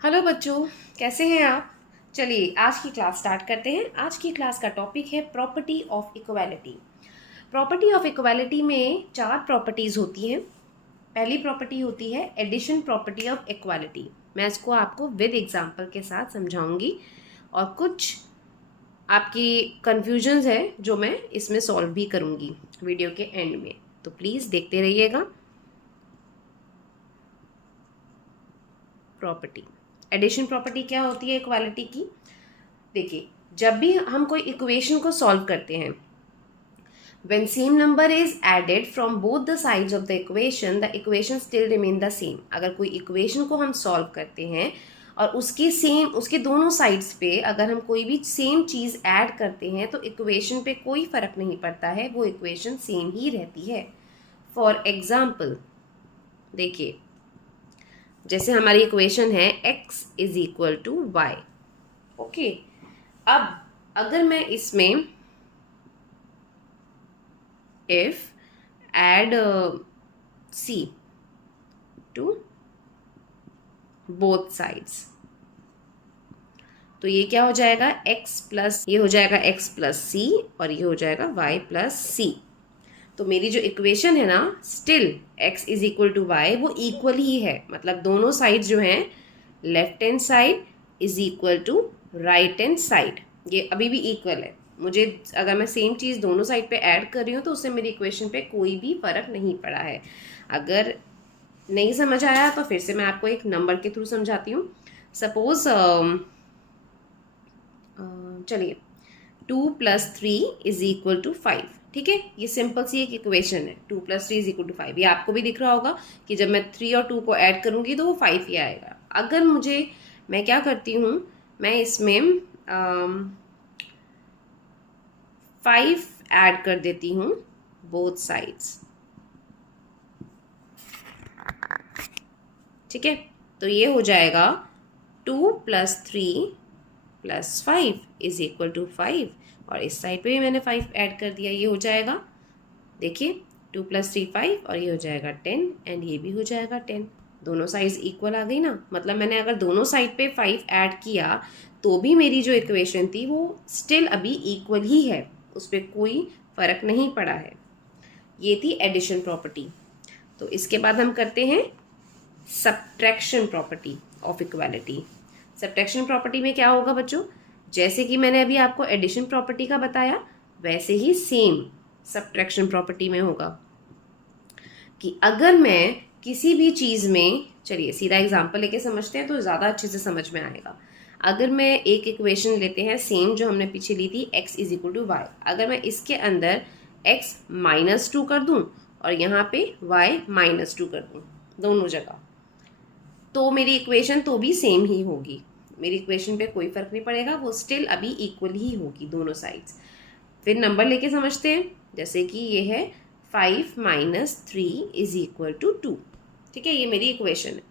Hello बच्चों, कैसे हैं आप। चलिए आज की क्लास स्टार्ट करते हैं। आज की क्लास का टॉपिक है property of equality. Property of equality में चार प्रॉपर्टीज होती हैं। पहली प्रॉपर्टी होती है एडिशन प्रॉपर्टी ऑफ इक्वालिटी। मैं इसको आपको विद एग्जांपल के साथ समझाऊंगी और कुछ आपकी कन्फ्यूजन्स है जो मैं इसमें सॉल्व भी करूंगी वीडियो के एंड में, तो प्लीज़ देखते रहिएगा। प्रॉपर्टी एडिशन प्रॉपर्टी क्या होती है इक्वालिटी की। देखिए, जब भी हम कोई इक्वेशन को सॉल्व करते हैं, when same number is added from both the sides of the equation still remain the same। अगर कोई इक्वेशन को हम सॉल्व करते हैं और उसके दोनों साइड्स पे अगर हम कोई भी सेम चीज़ ऐड करते हैं तो इक्वेशन पे कोई फर्क नहीं पड़ता है, वो इक्वेशन सेम ही रहती है। फॉर एग्जाम्पल देखिए, जैसे हमारी इक्वेशन है x is equal to y. Okay, अब अगर मैं इसमें if add c to both sides, तो ये क्या हो जाएगा x प्लस, ये हो जाएगा x प्लस सी और ये हो जाएगा y प्लस सी। तो मेरी जो इक्वेशन है ना, still x is equal to y, वो इक्वल ही है। मतलब दोनों साइड जो हैं, left hand side is equal to right hand side, ये अभी भी इक्वल है। मुझे अगर मैं सेम चीज़ दोनों साइड पे ऐड कर रही हूँ तो उससे मेरी इक्वेशन पे कोई भी फर्क नहीं पड़ा है। अगर नहीं समझ आया तो फिर से मैं आपको एक नंबर के थ्रू समझाती हूँ। सपोज चलिए 2 + 3 इज इक्वल टू 5। ठीक है, ये सिंपल सी एक इक्वेशन है। 2 + 3 इज इक्वल टू 5। ये आपको भी दिख रहा होगा कि जब मैं 3 और 2 को ऐड करूंगी तो वो 5 ही आएगा। अगर मैं क्या करती हूँ, मैं इसमें 5 ऐड कर देती हूँ बोथ साइड्स। ठीक है, तो ये हो जाएगा 2 + 3 + 5 इज इक्वल टू 5 और इस साइड पे भी मैंने 5 ऐड कर दिया। ये हो जाएगा, देखिए 2 + 3 5 और ये हो जाएगा 10 एंड ये भी हो जाएगा 10। दोनों साइड्स इक्वल आ गई ना। मतलब मैंने अगर दोनों साइड पे 5 ऐड किया तो भी मेरी जो इक्वेशन थी वो स्टिल अभी इक्वल ही है, उस पर कोई फर्क नहीं पड़ा है। ये थी एडिशन प्रॉपर्टी। तो इसके बाद हम करते हैं subtraction property of equality. Subtraction property में क्या होगा बच्चों, जैसे कि मैंने अभी आपको एडिशन प्रॉपर्टी का बताया वैसे ही सेम सब्ट्रैक्शन प्रॉपर्टी में होगा कि अगर मैं किसी भी चीज़ में, चलिए सीधा एग्जांपल लेके समझते हैं तो ज़्यादा अच्छे से समझ में आएगा। अगर मैं एक इक्वेशन लेते हैं सेम जो हमने पीछे ली थी x is equal to y, अगर मैं इसके अंदर x -2 कर दूं और यहाँ पे y -2 कर दूं दोनों जगह, तो मेरी इक्वेशन तो भी सेम ही होगी। मेरी इक्वेशन पे कोई फर्क नहीं पड़ेगा, वो स्टिल अभी इक्वल ही होगी दोनों साइड्स। फिर नंबर लेके समझते हैं, जैसे कि ये है 5 - 3 इज इक्वल टू 2। ठीक है, ये मेरी इक्वेशन है।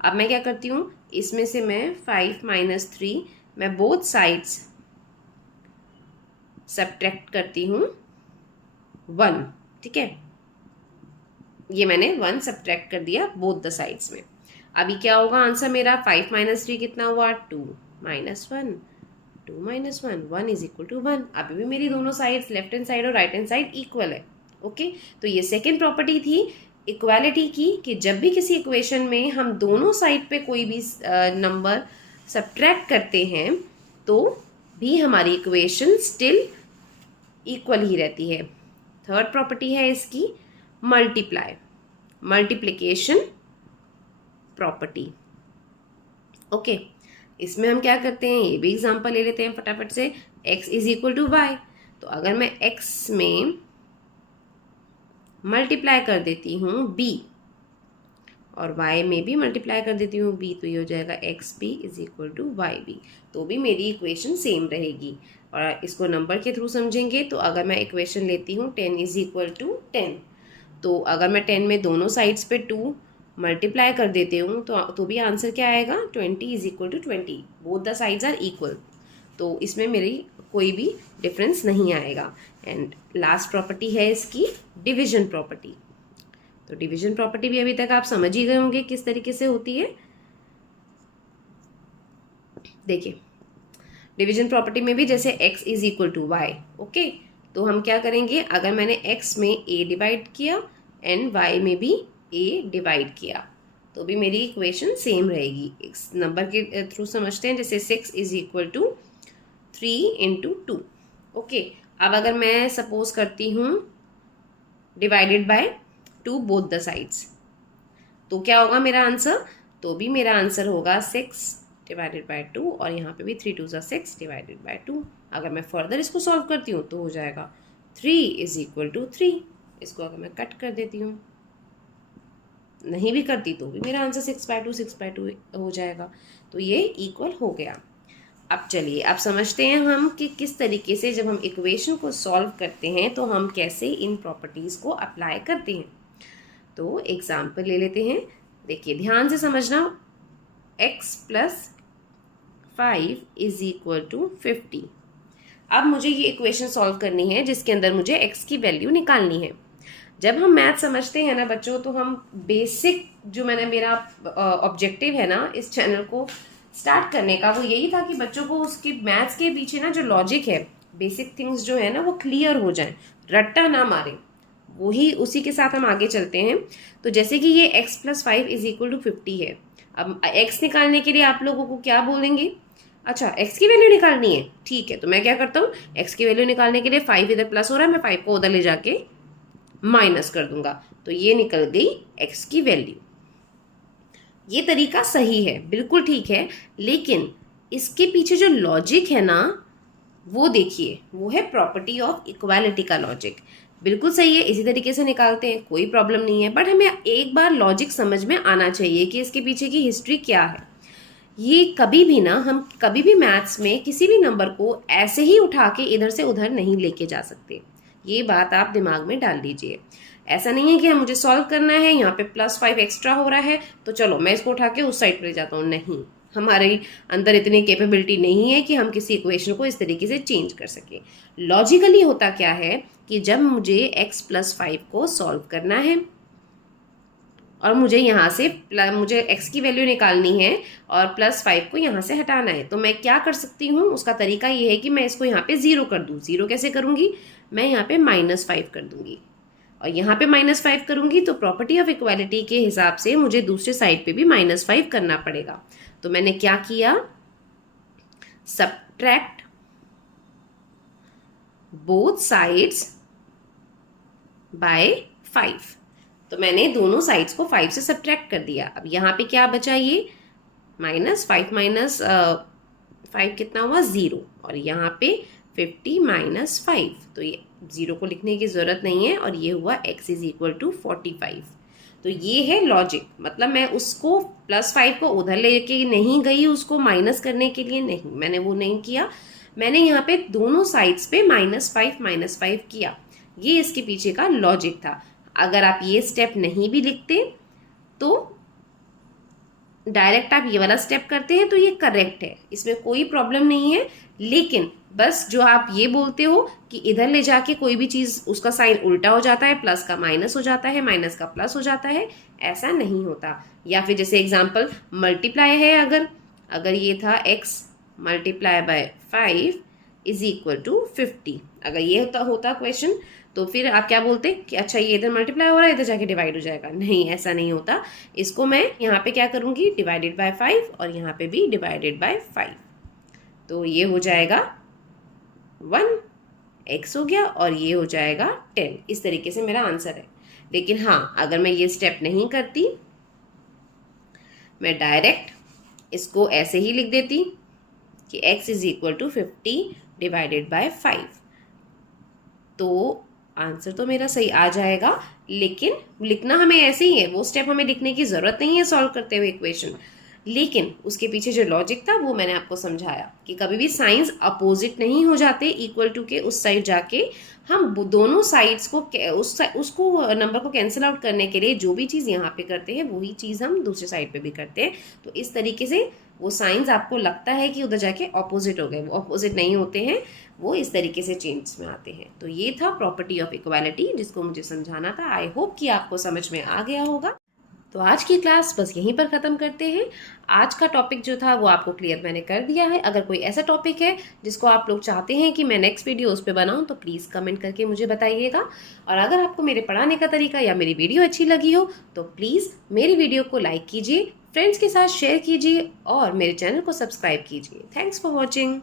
अब मैं क्या करती हूँ, इसमें से मैं 5 - 3 मैं बोथ साइड्स सब्ट्रैक्ट करती हूँ 1। ठीक है, ये मैंने 1 सब्ट्रैक्ट कर दिया बोथ द साइड्स में। अभी क्या होगा आंसर मेरा, 5 - 3 कितना हुआ, 2 - 1, 2 - 1, 1 इज इक्वल टू 1। अभी भी मेरी दोनों साइड्स लेफ्ट हैंड साइड और राइट हैंड साइड इक्वल है। ओके, तो ये सेकेंड प्रॉपर्टी थी इक्वालिटी की कि जब भी किसी इक्वेशन में हम दोनों साइड पे कोई भी नंबर सब्ट्रैक्ट करते हैं तो भी हमारी इक्वेशन स्टिल इक्वल ही रहती है। थर्ड प्रॉपर्टी है इसकी मल्टीप्लिकेशन प्रॉपर्टी। ओके, इसमें हम क्या करते हैं, ये भी एग्जांपल ले लेते हैं फटाफट से। x is equal to y, तो अगर मैं x में मल्टीप्लाई कर देती हूँ b और y में भी मल्टीप्लाई कर देती हूँ b, तो ये हो जाएगा xb is equal to yb, तो भी मेरी इक्वेशन सेम रहेगी। और इसको नंबर के थ्रू समझेंगे तो अगर मैं इक्वेशन लेती हूँ 10 इज इक्वल टू 10, तो अगर मैं 10 में दोनों साइड्स पे 2 मल्टीप्लाई कर देते हूँ तो भी आंसर क्या आएगा, 20 is equal to 20। Both the sides are equal, तो इसमें मेरी कोई भी डिफरेंस नहीं आएगा। एंड लास्ट प्रॉपर्टी है इसकी डिवीजन प्रॉपर्टी। तो डिवीजन प्रॉपर्टी भी अभी तक आप समझ ही गए होंगे किस तरीके से होती है। देखिए डिवीजन प्रॉपर्टी में भी जैसे x is equal to y, okay, तो हम क्या करेंगे, अगर मैंने x में a डिवाइड किया एंड y में भी a डिवाइड किया तो भी मेरी इक्वेशन सेम रहेगी। इस नंबर के थ्रू समझते हैं, जैसे 6 is equal to 3 into 2, okay. अब अगर मैं सपोज करती हूँ divided by 2 both the sides, तो क्या होगा मेरा आंसर, तो भी मेरा आंसर होगा 6 डिवाइडेड बाय 2 और यहाँ पे भी 3 2 6 डिवाइडेड बाय 2। अगर मैं फर्दर इसको सॉल्व करती हूँ तो हो जाएगा 3 इज इक्वल टू 3। इसको अगर मैं कट कर देती हूँ, नहीं भी करती तो भी मेरा आंसर 6/2 हो जाएगा। तो ये इक्वल हो गया। अब चलिए अब समझते हैं हम कि किस तरीके से जब हम इक्वेशन को सॉल्व करते हैं तो हम कैसे इन प्रॉपर्टीज़ को अप्लाई करते हैं। तो एग्जाम्पल ले लेते हैं, देखिए ध्यान से समझना। x plus 5 is equal to 50। अब मुझे ये इक्वेशन सॉल्व करनी है जिसके अंदर मुझे x की वैल्यू निकालनी है। जब हम मैथ समझते हैं ना बच्चों, तो हम बेसिक जो मेरा ऑब्जेक्टिव है ना इस चैनल को स्टार्ट करने का, वो यही था कि बच्चों को उसके मैथ्स के पीछे ना जो लॉजिक है, बेसिक थिंग्स जो है ना वो क्लियर हो जाए, रट्टा ना मारे, वही उसी के साथ हम आगे चलते हैं। तो जैसे कि ये x plus 5 is equal to 50 है। अब x निकालने के लिए आप लोगों को क्या बोलेंगे, अच्छा x की वैल्यू निकालनी है, ठीक है। तो मैं क्या करता हूँ, x की वैल्यू निकालने के लिए 5 इधर प्लस हो रहा है, मैं 5 को उधर ले जाके माइनस कर दूंगा, तो ये निकल गई x की वैल्यू। ये तरीका सही है, बिल्कुल ठीक है, लेकिन इसके पीछे जो लॉजिक है ना वो देखिए, वो है प्रॉपर्टी ऑफ इक्वालिटी का लॉजिक। बिल्कुल सही है, इसी तरीके से निकालते हैं, कोई प्रॉब्लम नहीं है, बट हमें एक बार लॉजिक समझ में आना चाहिए कि इसके पीछे की हिस्ट्री क्या है। ये कभी भी ना, हम कभी भी मैथ्स में किसी भी नंबर को ऐसे ही उठा के इधर से उधर नहीं लेके जा सकते। ये बात आप दिमाग में डाल लीजिए। ऐसा नहीं है कि हम मुझे सॉल्व करना है, यहाँ पे प्लस 5 एक्स्ट्रा हो रहा है तो चलो मैं इसको उठा के उस साइड पर ले जाता हूँ, नहीं, हमारे अंदर इतनी कैपेबिलिटी नहीं है कि हम किसी इक्वेशन को इस तरीके से चेंज कर सकें। लॉजिकली होता क्या है कि जब मुझे x प्लस 5 को सॉल्व करना है और मुझे यहाँ से मुझे x की वैल्यू निकालनी है और प्लस 5 को यहाँ से हटाना है, तो मैं क्या कर सकती हूँ, उसका तरीका ये है कि मैं इसको यहाँ पे 0 कर दूँ। 0 कैसे करूँगी, मैं यहाँ पे -5 कर दूँगी और यहाँ पे -5 करूँगी, तो प्रॉपर्टी ऑफ इक्वालिटी के हिसाब से मुझे दूसरे साइड पे भी -5 करना पड़ेगा। तो मैंने क्या किया, सबट्रैक्ट बोथ साइड्स बाय 5। तो मैंने दोनों साइड्स को 5 से सबट्रैक्ट कर दिया। अब यहाँ पे क्या बचा, ये -5 कितना हुआ, 0, और यहाँ पे 50 -5, तो ये 0 को लिखने की ज़रूरत नहीं है, और ये हुआ x इज इक्वल टू 45। तो ये है लॉजिक, मतलब मैं उसको +5 को उधर लेके नहीं गई, उसको माइनस करने के लिए नहीं, मैंने वो नहीं किया, मैंने यहाँ पे दोनों साइड्स पे -5 किया। ये इसके पीछे का लॉजिक था। अगर आप ये स्टेप नहीं भी लिखते तो डायरेक्ट आप ये वाला स्टेप करते हैं तो ये करेक्ट है, इसमें कोई प्रॉब्लम नहीं है। लेकिन बस जो आप ये बोलते हो कि इधर ले जाके कोई भी चीज़ उसका साइन उल्टा हो जाता है, प्लस का माइनस हो जाता है, माइनस का प्लस हो जाता है, ऐसा नहीं होता। या फिर जैसे एग्जांपल मल्टीप्लाई है, अगर ये था x multiply by 5 is equal to 50, अगर ये होता क्वेश्चन, तो फिर आप क्या बोलते कि अच्छा ये इधर मल्टीप्लाई हो रहा है, इधर जाके डिवाइड हो जाएगा। नहीं, ऐसा नहीं होता। इसको मैं यहाँ पे क्या करूँगी, डिवाइडेड बाय 5 और यहाँ पे भी डिवाइडेड बाय 5, तो ये हो जाएगा 1x हो गया और ये हो जाएगा 10। इस तरीके से मेरा आंसर है। लेकिन हाँ, अगर मैं ये स्टेप नहीं करती, मैं डायरेक्ट इसको ऐसे ही लिख देती कि x is equal to 50 divided by 5, तो आंसर तो मेरा सही आ जाएगा। लेकिन लिखना हमें ऐसे ही है, वो स्टेप हमें लिखने की ज़रूरत नहीं है सॉल्व करते हुए इक्वेशन। लेकिन उसके पीछे जो लॉजिक था वो मैंने आपको समझाया कि कभी भी साइंस अपोजिट नहीं हो जाते, इक्वल टू के उस साइड जाके हम दोनों साइड्स को उसको नंबर को कैंसिल आउट करने के लिए जो भी चीज़ यहाँ पे करते हैं वही चीज़ हम दूसरे साइड पे भी करते हैं। तो इस तरीके से वो साइंस आपको लगता है कि उधर जाके ऑपोजिट हो गए, वो ऑपोजिट नहीं होते हैं, वो इस तरीके से चेंज में आते हैं। तो ये था प्रॉपर्टी ऑफ इक्वालिटी जिसको मुझे समझाना था। आई होप कि आपको समझ में आ गया होगा। तो आज की क्लास बस यहीं पर ख़त्म करते हैं। आज का टॉपिक जो था वो आपको क्लियर मैंने कर दिया है। अगर कोई ऐसा टॉपिक है जिसको आप लोग चाहते हैं कि मैं नेक्स्ट वीडियो उस पर बनाऊं तो प्लीज़ कमेंट करके मुझे बताइएगा। और अगर आपको मेरे पढ़ाने का तरीका या मेरी वीडियो अच्छी लगी हो तो प्लीज़ मेरी वीडियो को लाइक कीजिए, फ्रेंड्स के साथ शेयर कीजिए और मेरे चैनल को सब्सक्राइब कीजिए। Thanks for watching.